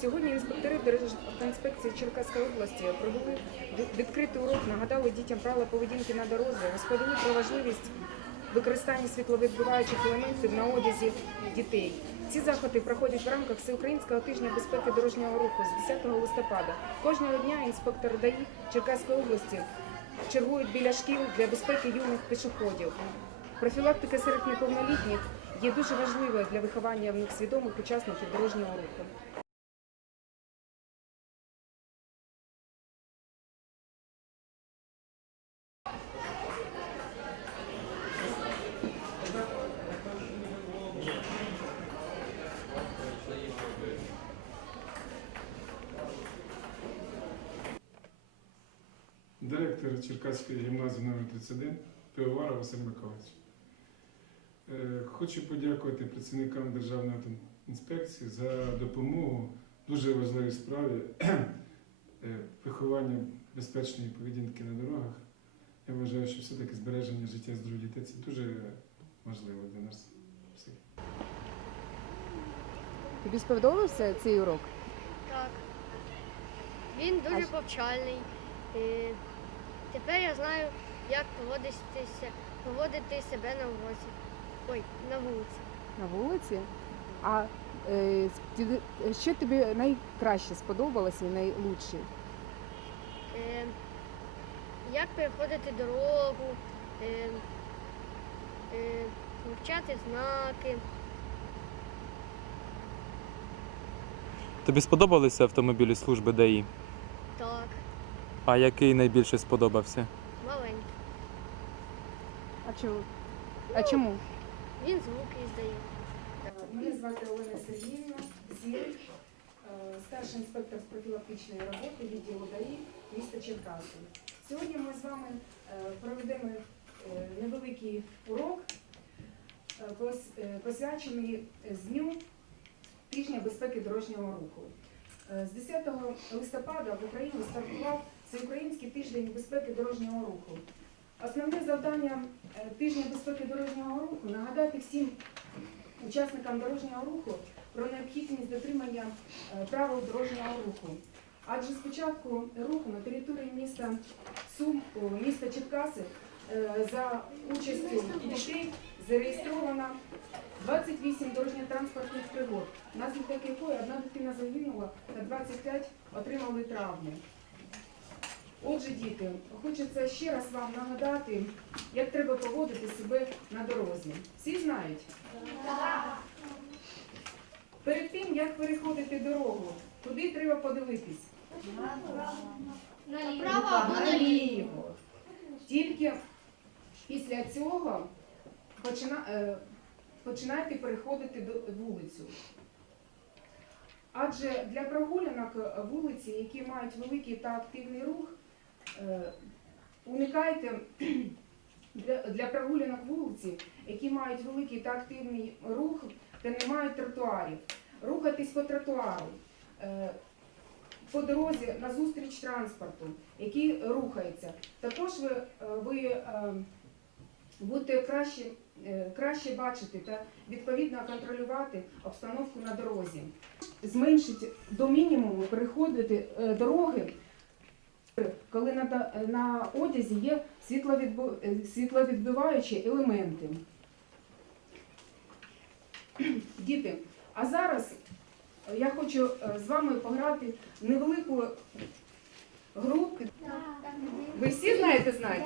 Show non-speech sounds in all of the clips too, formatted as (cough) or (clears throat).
Сьогодні інспектори Державтоінспекції Черкаської області провели відкритий урок, нагадали дітям правила поведінки на дорозі, розповіли про важливість використання світловідбиваючих елементів на одязі дітей. Ці заходи проходять в рамках Всеукраїнського тижня безпеки дорожнього руху з 10 листопада. Кожного дня інспектор ДАІ Черкаської області чергують біля шкіл для безпеки юних пішоходів. Профілактика серед неповнолітніх є дуже важливою для виховання в них свідомих учасників дорожнього руху. Черкаської гімназії номер 31 Пивовара Василь Миколаївич. Е, Хочу подякувати працівникам Державної інспекції за допомогу в дуже важливій справі (clears throat) е, виховання безпечної поведінки на дорогах. Я вважаю, що все-таки збереження життя здоров'я дітей це дуже важливо для нас всіх. Тобі сподобався цей урок? Так. Він дуже повчальний. Тепер я знаю, як поводитися, поводити себе на вулиці. Ой, на вулиці. На вулиці? А е, що тобі найкраще сподобалося і найлучше? Е, як переходити дорогу, е, е, вивчати знаки. Тобі сподобалися автомобілі служби ДАІ? А який найбільше сподобався? маленький. А чому? А чому? Він звуки здає. Мене звати Олена Сергіївна Зірик, е, старший інспектор з профілактичної роботи відділу ДАІ міста Черкаси. Сьогодні ми з вами е, проведемо е, невеликий урок, пос- посвячений з дню тижня безпеки дорожнього руху. З 10 листопада в Україні стартував Всеукраїнський тиждень безпеки дорожнього руху. Основне завдання е, тижня безпеки дорожнього руху нагадати всім учасникам дорожнього руху про необхідність дотримання е, правил дорожнього руху. Адже з початку руху на території міста Сум, міста Черкаси е, за участю дітей зареєстровано 28 дорожньо-транспортних пригод, внаслідок якої одна дитина загинула та 25 отримали травми. Отже, діти, хочеться ще раз вам нагадати, як треба поводити себе на дорозі. Всі знають? Перед тим, як переходити дорогу, куди треба подивитись? Направо або Наліво. Тільки після цього е, починайте переходити до вулицю. Адже для прогулянок вулиці, які мають великий та активний рух, уникайте для, прогулянок вулиці, які мають великий та активний рух та не мають тротуарів. Рухатись по тротуару. е, по дорозі назустріч транспорту, який рухається. Також ви, е, ви е, будете краще, е, краще бачити та відповідно контролювати обстановку на дорозі. Зменшити до мінімуму переходити е, дороги, коли на, на одязі є е, світловідбиваючі елементи. Діти, а зараз я хочу е, з вами пограти невелику гру. Ви всі знаєте знаки?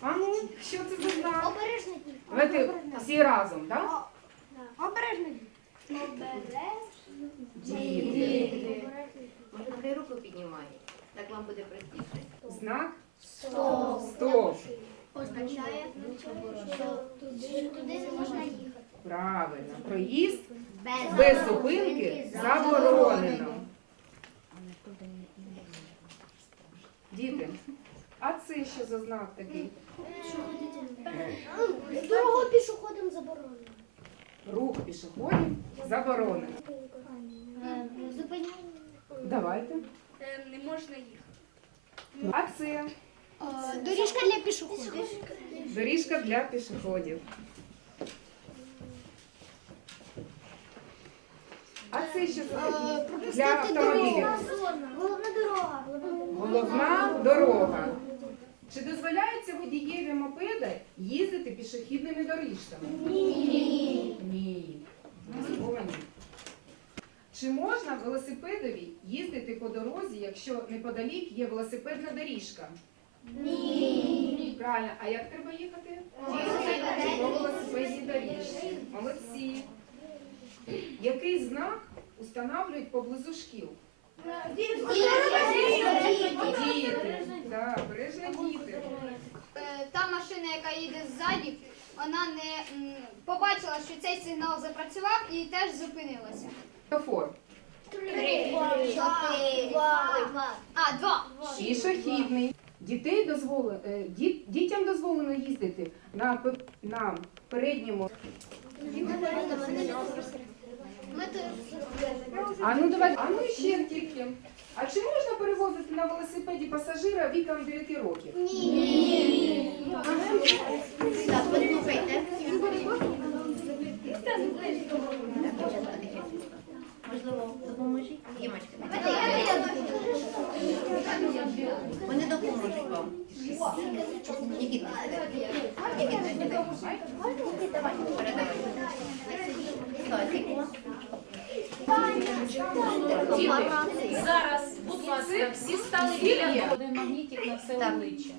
А ну, що це за знак? Обережний. Давайте всі разом, так? Обережний. Діти. Може, нехай руку піднімає. Так вам буде простіше. Знак Стоп. стоп. Означає, що туди, не можна їхати. Правильно. Проїзд без зупинки заборонено. Діти, а це що за знак такий? Дорогу пішоходам заборонено. Рух пішоходів заборонено. Зупиняємо. Давайте. Не можна їхати. А це Доріжка для пішоходів. доріжка для пішоходів. А це ще за- для автомобілів? Головна дорога. Головна дорога. Чи дозволяється водієві мопеда їздити пішохідними доріжками? Ні. Ні. Обов'язково ні. Чи можна велосипедові їздити по дорозі, якщо неподалік є велосипедна доріжка? Ні. Правильно. А як треба їхати? По велосипедній доріжці. Молодці. Який знак установлюють поблизу шкіл? Діти. Так, бережно діти. Та машина, яка їде ззаді, вона не м, побачила, що цей сигнал запрацював і теж зупинилася. Світлофор. А, два. Пішохідний. Дітей дозволено, дітям дозволено їздити на, на передньому. А ну давай, а ну ще тільки. А чи можна перевозити на велосипеді пасажира віком 9 років? Так, послухайте. Можливо, допоможіть? Дімочка, вони допоможуть вам. Стасик. Зараз, будь ласка, всі стали біля один магнітик на все обличчя.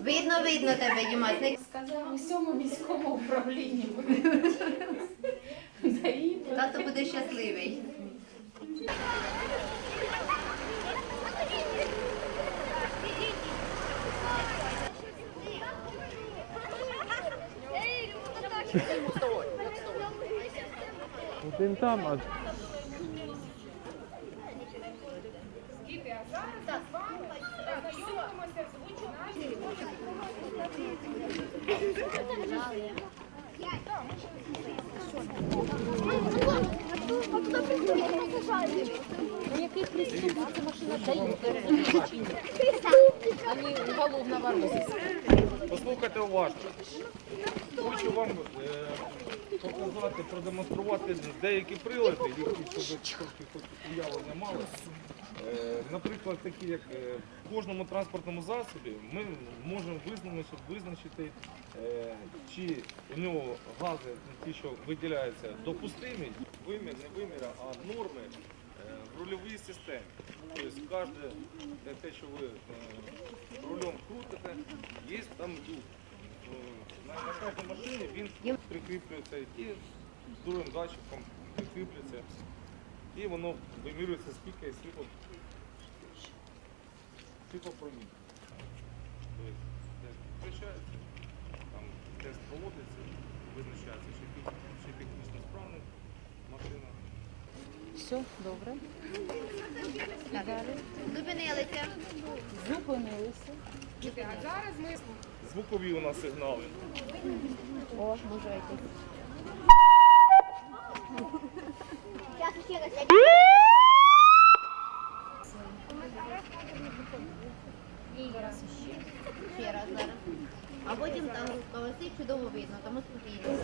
Видно, видно тебе, Дімас. Не- Сказав усьому міському управлінню. Заїду. Тато буде щасливий. Один там, а Діти, а зараз? з вами знайомимося з Послухайте уважно. Хочу вам е, показати, продемонструвати деякі прилади, які щоб ви уявлення мали. Е, наприклад, такі як е, в кожному транспортному засобі ми можемо визначити, визначити чи у нього гази, ті, що виділяються, допустимі, вимір, не вимір, а норми е, в рульовій системі. Тобто кожне те- те, що ви е, рулем крутите, є там люк. Е, На, на кожній машині він прикріплюється і з другим датчиком прикріплюється. І воно вимірюється скільки світло світлопромінь. Тобто тест включається, там тест проводиться, визначається, Все, добре. Зупинилися. Зупинилися. А зараз ми звукові у нас сигнали. О, бажайте. Зараз ще раз. Зараз ще. Ще раз зараз. А потім там колоси чудово видно, тому спокійно.